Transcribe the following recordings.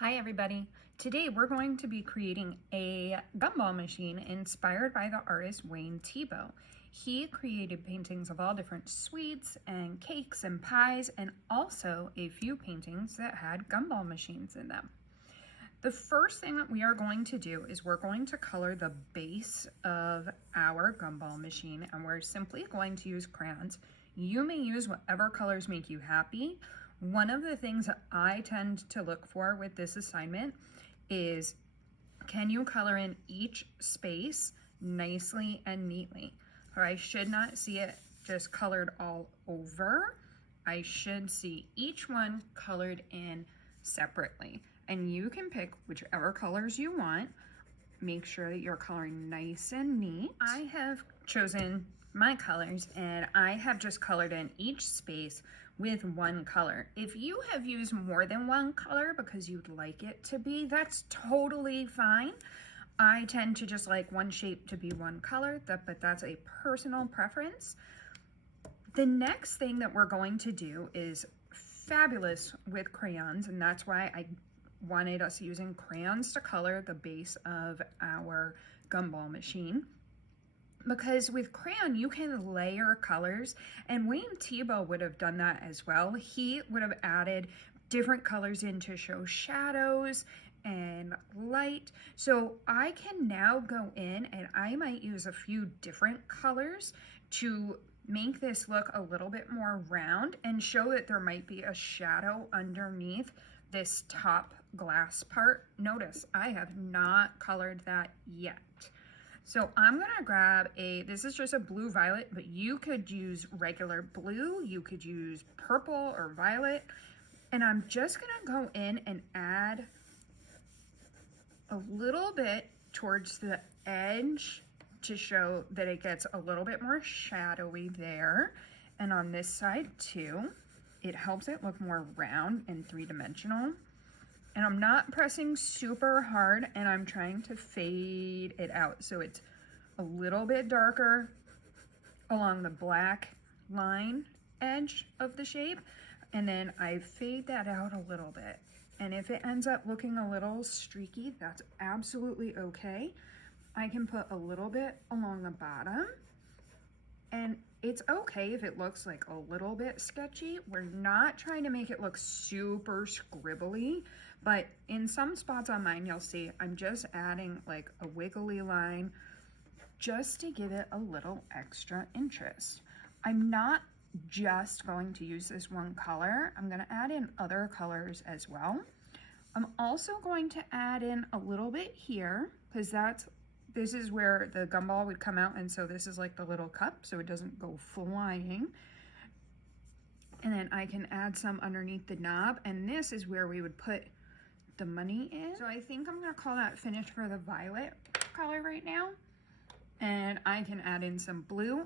Hi everybody. Today we're going to be creating a gumball machine inspired by the artist Wayne Thiebaud. He created paintings of all different sweets and cakes and pies, and also a few paintings that had gumball machines in them. The first thing that we are going to do is we're going to color the base of our gumball machine, and we're simply going to use crayons. You may use whatever colors make you happy. One of the things that I tend to look for with this assignment is, can you color in each space nicely and neatly? Or I should not see it just colored all over. I should see each one colored in separately. And you can pick whichever colors you want. Make sure that you're coloring nice and neat. I have chosen my colors and I have just colored in each space with one color. If you have used more than one color because you'd like it to be, that's totally fine. I tend to just like one shape to be one color, but that's a personal preference. The next thing that we're going to do is fabulous with crayons, and that's why I wanted us using crayons to color the base of our gumball machine. Because with crayon, you can layer colors, and Wayne Thiebaud would have done that as well. He would have added different colors in to show shadows and light. So I can now go in and I might use a few different colors to make this look a little bit more round and show that there might be a shadow underneath this top glass part. Notice I have not colored that yet. So I'm gonna grab this is just a blue violet, but you could use regular blue, you could use purple or violet, and I'm just gonna go in and add a little bit towards the edge to show that it gets a little bit more shadowy there. And on this side too, it helps it look more round and three-dimensional. And I'm not pressing super hard, and I'm trying to fade it out so it's a little bit darker along the black line edge of the shape. And then I fade that out a little bit. And if it ends up looking a little streaky, that's absolutely okay. I can put a little bit along the bottom, and it's okay if it looks like a little bit sketchy. We're not trying to make it look super scribbly, but in some spots on mine, you'll see I'm just adding like a wiggly line just to give it a little extra interest. I'm not just going to use this one color. I'm going to add in other colors as well. I'm also going to add in a little bit here because this is where the gumball would come out, and so this is like the little cup so it doesn't go flying. And then I can add some underneath the knob, and this is where we would put the money in. So I think I'm gonna call that finished for the violet color right now. And I can add in some blue.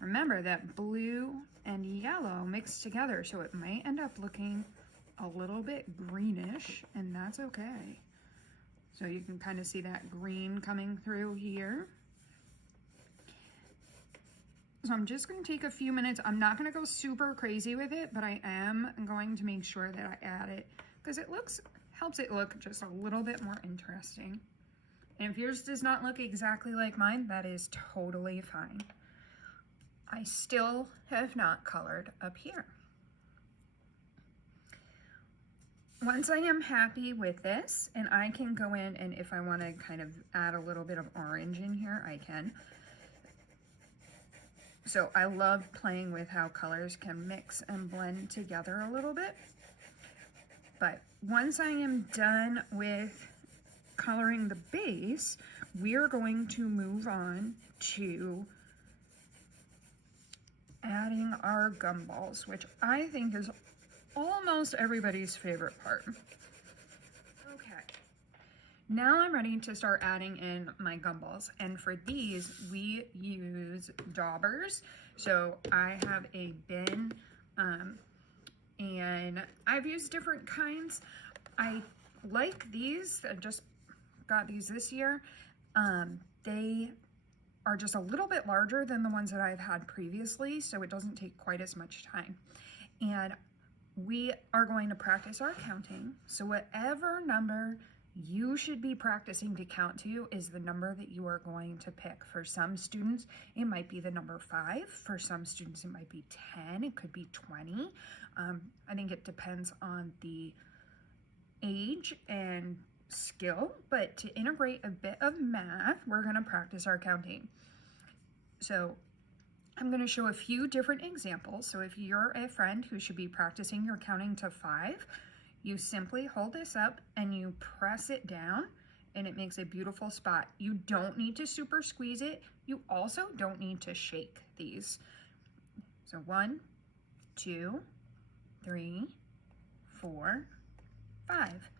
Remember that blue and yellow mixed together, so it might end up looking a little bit greenish, and that's okay. So you can kind of see that green coming through here. So I'm just going to take a few minutes. I'm not going to go super crazy with it, but I am going to make sure that I add it because it helps it look just a little bit more interesting. And if yours does not look exactly like mine, that is totally fine. I still have not colored up here. Once I am happy with this, and I can go in, and if I want to kind of add a little bit of orange in here, I can. So I love playing with how colors can mix and blend together a little bit. But once I am done with coloring the base, we're going to move on to adding our gumballs, which I think is almost everybody's favorite part. Okay, now I'm ready to start adding in my gumballs, and for these we use daubers. So I have a bin, and I've used different kinds. I like these. I just got these this year. They are just a little bit larger than the ones that I've had previously, so it doesn't take quite as much time. And we are going to practice our counting. So whatever number you should be practicing to count to is the number that you are going to pick. For some students, it might be the number 5. For some students, it might be 10. It could be 20. I think it depends on the age and skill, but to integrate a bit of math, we're going to practice our counting. So I'm going to show a few different examples. So if you're a friend who should be practicing your counting to 5, you simply hold this up and you press it down and it makes a beautiful spot. You don't need to super squeeze it. You also don't need to shake these. So 1, 2, 3, 4, 5.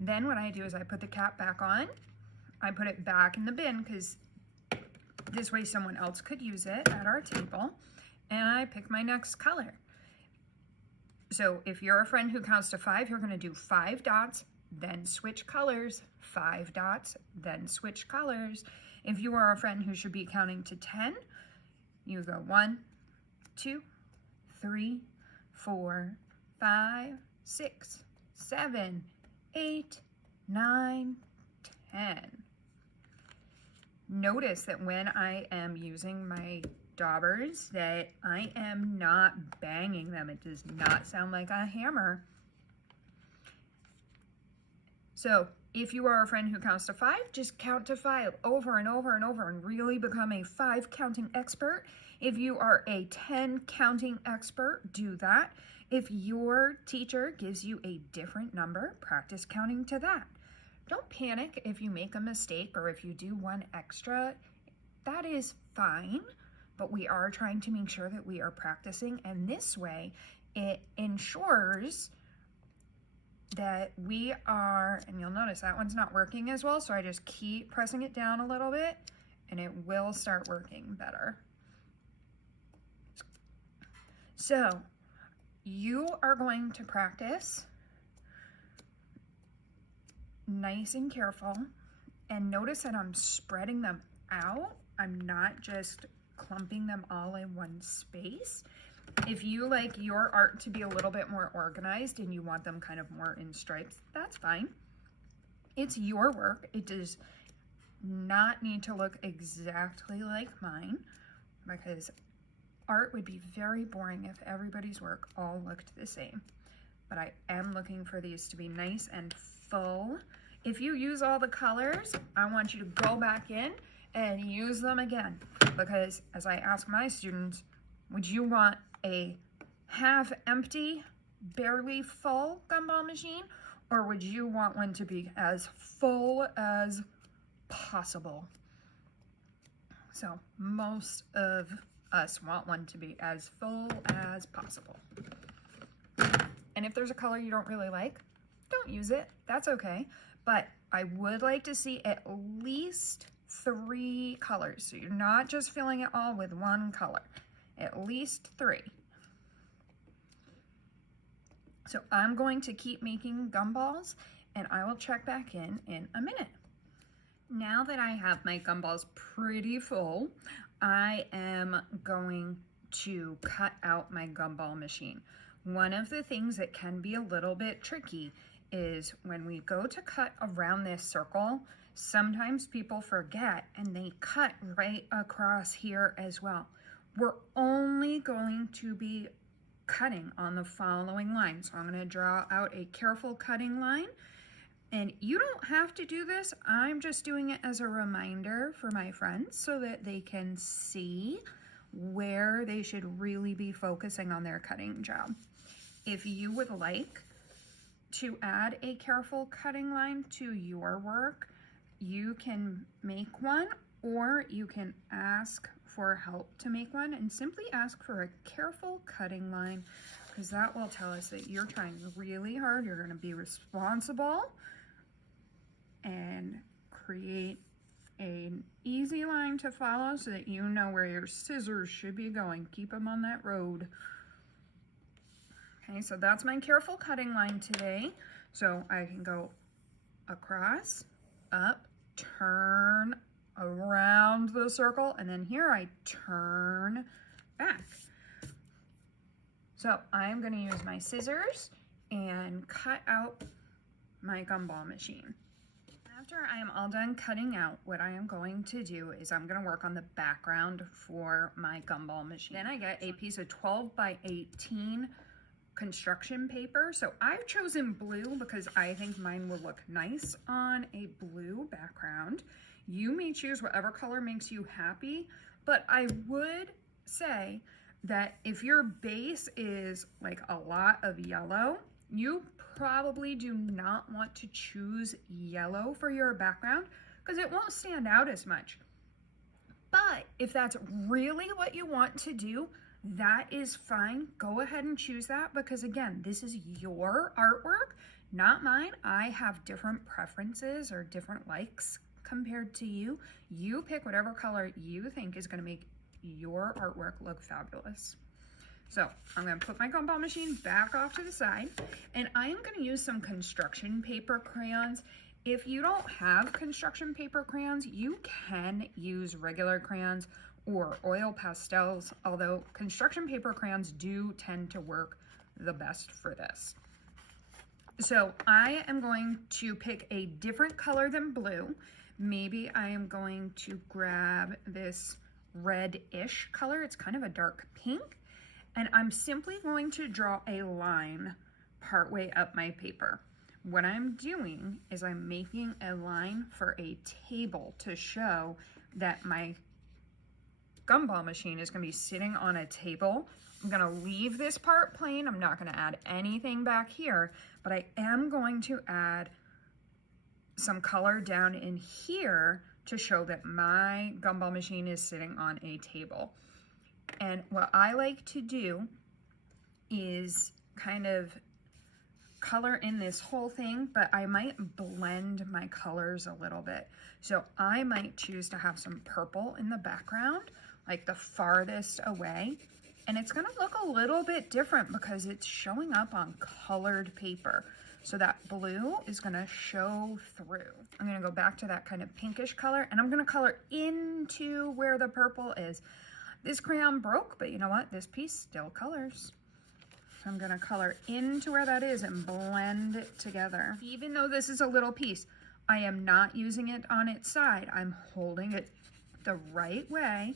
Then what I do is I put the cap back on. I put it back in the bin because this way someone else could use it at our table. And I pick my next color. So if you're a friend who counts to 5, you're going to do 5 dots, then switch colors, 5 dots, then switch colors. If you are a friend who should be counting to 10, you go 1, 2, 3, 4, 5, 6, 7, 8, 9, 10. Notice that when I am using my daubers that I am not banging them. It does not sound like a hammer. So if you are a friend who counts to 5, just count to 5 over and over and over and really become a 5 counting expert. If you are a 10 counting expert, do that. If your teacher gives you a different number, practice counting to that. Don't panic if you make a mistake or if you do one extra. That is fine, but we are trying to make sure that we are practicing, and this way it ensures that we are, and you'll notice that one's not working as well, so I just keep pressing it down a little bit and it will start working better. So you are going to practice nice and careful, and notice that I'm spreading them out. I'm not just clumping them all in one space. If you like your art to be a little bit more organized and you want them kind of more in stripes, that's fine. It's your work. It does not need to look exactly like mine, because art would be very boring if everybody's work all looked the same. But I am looking for these to be nice and full. If you use all the colors, I want you to go back in and use them again, because as I ask my students, would you want a half empty, barely full gumball machine, or would you want one to be as full as possible? So most of us want one to be as full as possible. And if there's a color you don't really like, don't use it. That's okay. But I would like to see at least 3 colors. So you're not just filling it all with one color. At least 3. So I'm going to keep making gumballs, and I will check back in a minute. Now that I have my gumballs pretty full, I am going to cut out my gumball machine. One of the things that can be a little bit tricky is when we go to cut around this circle, sometimes people forget and they cut right across here as well. We're only going to be cutting on the following line. So I'm going to draw out a careful cutting line. And you don't have to do this. I'm just doing it as a reminder for my friends so that they can see where they should really be focusing on their cutting job. If you would like to add a careful cutting line to your work, you can make one, or you can ask for help to make one and simply ask for a careful cutting line, because that will tell us that you're trying really hard. You're going to be responsible and create an easy line to follow so that you know where your scissors should be going. Keep them on that road. Okay, so that's my careful cutting line today. So I can go across, up, turn around the circle, and then here I turn back. So I'm going to use my scissors and cut out my gumball machine. After I am all done cutting out, what I am going to do is I'm going to work on the background for my gumball machine. Then I get a piece of 12 by 18 construction paper. So I've chosen blue because I think mine will look nice on a blue background. You may choose whatever color makes you happy, but I would say that if your base is like a lot of yellow, you probably do not want to choose yellow for your background because it won't stand out as much. But if that's really what you want to do, that is fine. Go ahead and choose that because again, this is your artwork, not mine. I have different preferences or different likes compared to you. You pick whatever color you think is going to make your artwork look fabulous. So I'm going to put my gumball machine back off to the side, and I am going to use some construction paper crayons. If you don't have construction paper crayons, you can use regular crayons or oil pastels, although construction paper crayons do tend to work the best for this. So I am going to pick a different color than blue. Maybe I am going to grab this red-ish color. It's kind of a dark pink. And I'm simply going to draw a line partway up my paper. What I'm doing is I'm making a line for a table to show that my gumball machine is going to be sitting on a table. I'm going to leave this part plain. I'm not going to add anything back here, but I am going to add some color down in here to show that my gumball machine is sitting on a table. And what I like to do is kind of color in this whole thing, but I might blend my colors a little bit. So I might choose to have some purple in the background, like the farthest away. And it's gonna look a little bit different because it's showing up on colored paper. So that blue is gonna show through. I'm gonna go back to that kind of pinkish color, and I'm gonna color into where the purple is. This crayon broke, but you know what? This piece still colors. So I'm gonna color into where that is and blend it together. Even though this is a little piece, I am not using it on its side. I'm holding it the right way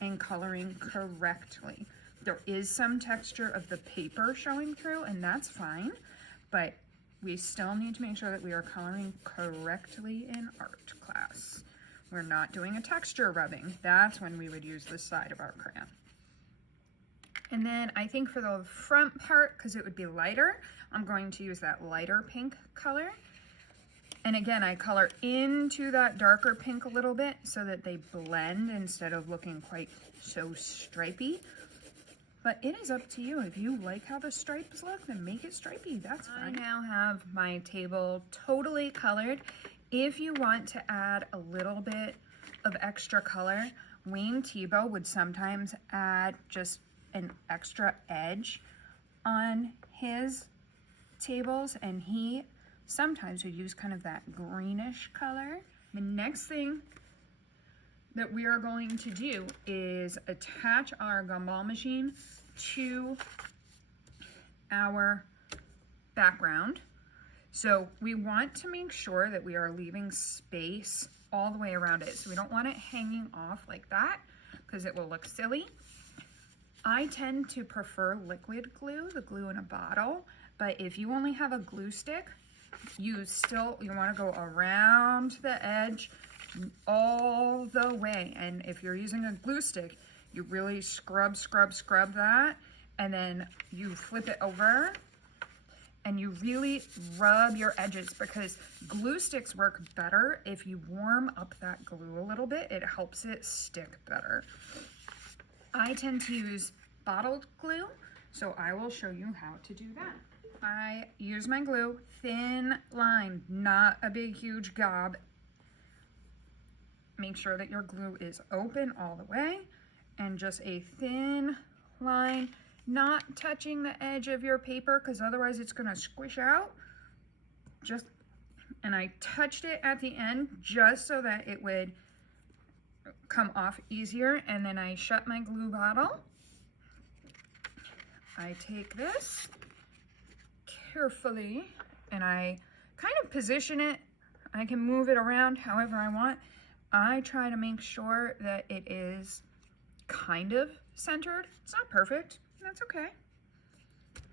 and coloring correctly. There is some texture of the paper showing through, and that's fine, but we still need to make sure that we are coloring correctly in art class. We're not doing a texture rubbing. That's when we would use the side of our crayon. And then I think for the front part, because it would be lighter, I'm going to use that lighter pink color. And again, I color into that darker pink a little bit so that they blend instead of looking quite so stripy. But it is up to you. If you like how the stripes look, then make it stripy. That's fine. I now have my table totally colored. If you want to add a little bit of extra color, Wayne Thiebaud would sometimes add just an extra edge on his tables, and he sometimes would use kind of that greenish color. The next thing that we are going to do is attach our gumball machine to our background. So we want to make sure that we are leaving space all the way around it. So we don't want it hanging off like that because it will look silly. I tend to prefer liquid glue, the glue in a bottle, but if you only have a glue stick, you want to go around the edge all the way. And if you're using a glue stick, you really scrub that, and then you flip it over and you really rub your edges, because glue sticks work better if you warm up that glue a little bit. It helps it stick better. I tend to use bottled glue, so I will show you how to do that. I use my glue, thin line, not a big huge gob. Make sure that your glue is open all the way, and just a thin line, not touching the edge of your paper because otherwise it's going to squish out. And I touched it at the end just so that it would come off easier, and then I shut my glue bottle. I take this carefully and I kind of position it. I can move it around however I want. I try to make sure that it is kind of centered. It's not perfect, that's okay.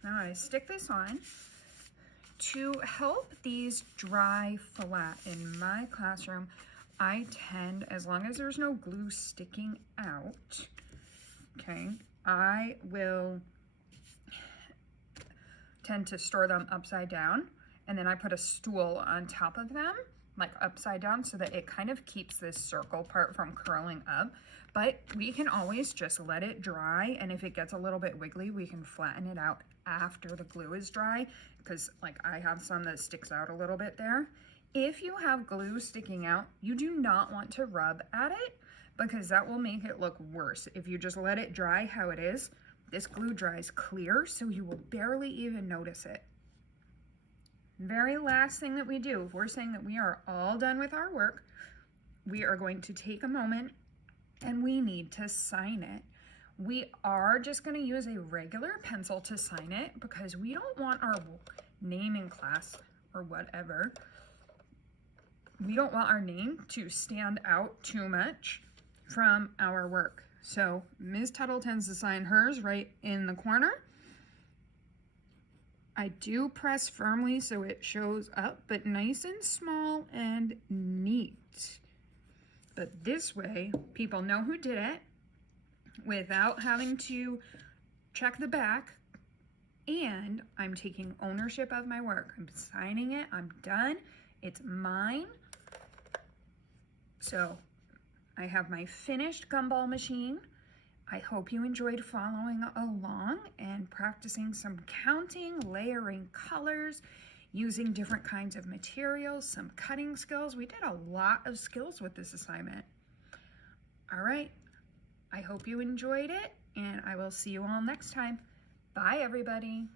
Now I stick this on. To help these dry flat in my classroom, I tend, as long as there's no glue sticking out, okay, I will tend to store them upside down, and then I put a stool on top of them, like upside down, so that it kind of keeps this circle part from curling up. But we can always just let it dry, and if it gets a little bit wiggly, we can flatten it out after the glue is dry, because like I have some that sticks out a little bit there. If you have glue sticking out, you do not want to rub at it, because that will make it look worse. If you just let it dry how it is, this glue dries clear, so you will barely even notice it. Very last thing that we do, if we're saying that we are all done with our work, we are going to take a moment and we need to sign it. We are just going to use a regular pencil to sign it because we don't want our name in class or whatever. We don't want our name to stand out too much from our work. So Ms. Tuttle tends to sign hers right in the corner. I do press firmly so it shows up, but nice and small and neat. But this way, people know who did it without having to check the back, and I'm taking ownership of my work. I'm signing it, I'm done, it's mine. So I have my finished gumball machine. I hope you enjoyed following along and practicing some counting, layering colors, using different kinds of materials, some cutting skills. We did a lot of skills with this assignment. All right, I hope you enjoyed it, and I will see you all next time. Bye, everybody.